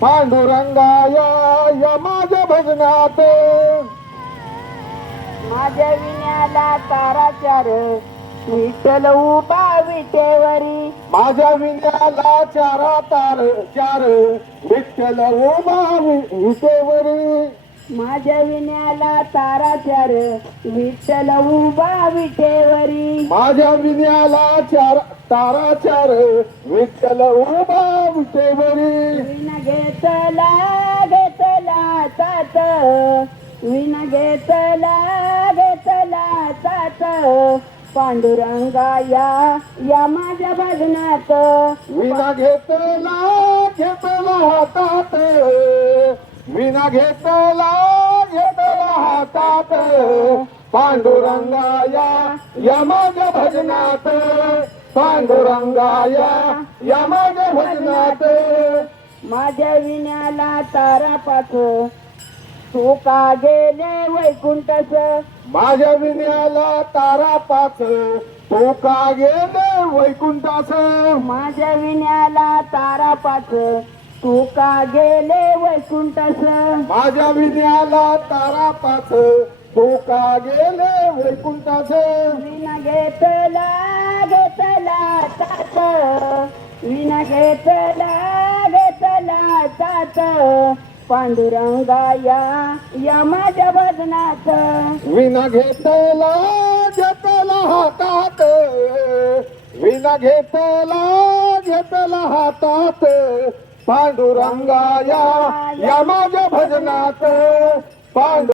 पांडुरंगाया या माझ्या भजनात माझ्या विण्याला ताराचार विठ्ठल उभा विटेवरी. माझ्या विण्याला चारा तार चार विठ्ठल उमा विटेवरी. माझ्या विण्याला ताराचार विठ्ठल उभा विटेवरी. माझ्या विण्याला चार तारा चार विठ्ठल उमा विटेवरी. विना घेतला घेतला तात विना घेतला घेतला तात पांडुरंगाया या माझ्या भजनात. विना घेतला घेतला हातात विना घेतला घेतला हातात पांडुरंगाया या माझ्या भजनात. पांडुरंगाया या माझ्या भजनात. माझ्या विण्याला तारापाथ तू का गेले वैकुंठस. माझ्या विण्याला तारा पाच तो का गेले वैकुंठास. माझ्या विण्याला तारापाथ तू का गेले वैकुंठस. माझ्या विण्याला तारा पाच तो का गेले वैकुंठास. विना घेतला घेतला तात विना घेतला घेतला तात पांडुरंगाया या माझ्या भजनात. विना घेतला घेतला हातात विना घेतला घेतला हातात पांडुरंगाया या माझ्या भजनात. पांडु